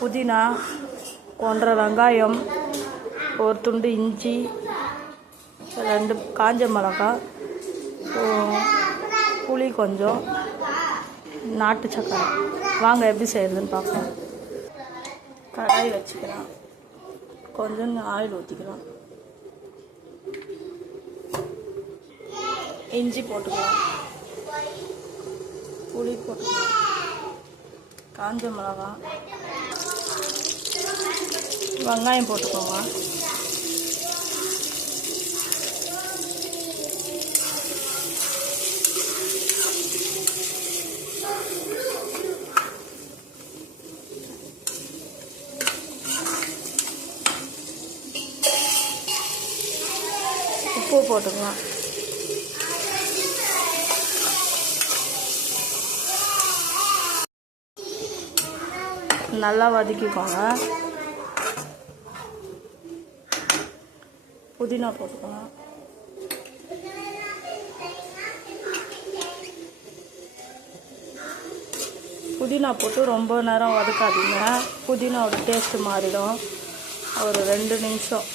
புதினா, 1.5 வெங்காயம், ஒரு துண்டு இஞ்சி, 2 காஞ்ச மிளகாய், புளி கொஞ்சம், நாட்டு சக்கரை. வாங்க எப்படி செய்கிறதுன்னு பார்க்கலாம். கடாய் வச்சுக்கலாம், கொஞ்சம் ஆயில் ஊற்றிக்கலாம், இஞ்சி போட்டுக்கலாம், புளி போட்டுக்கலாம், காஞ்ச மிளகாய், வெங்காயம் போட்டுக்கோங்க. உப்பு போட்டுக்கலாம். நல்லா வதக்கிக்கோங்க. புதினா போட்டுக்கலாம். புதினா போட்டு ரொம்ப நேரம் வதக்காதீங்க, புதினாவோட டேஸ்ட்டு மாறிடும். ஒரு 2 நிமிஷம்.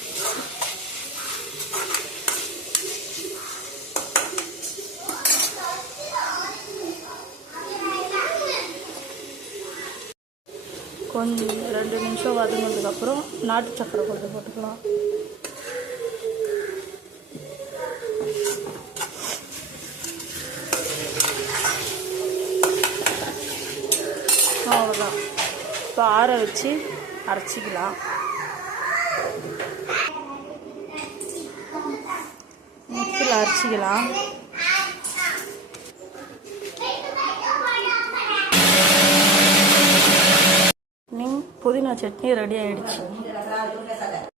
கொஞ்சம் 2 நிமிஷம் வதங்கினதுக்கப்புறம் நாட்டு சக்கரை கொஞ்சம் போட்டுக்கலாம். அவ்வளோதான். இப்போ ஆற வச்சு அரைச்சிக்கலாம். மிக்ஸியில் அரைச்சிக்கலாம். புதினா சட்னி ரெடி ஆகிடுச்சு.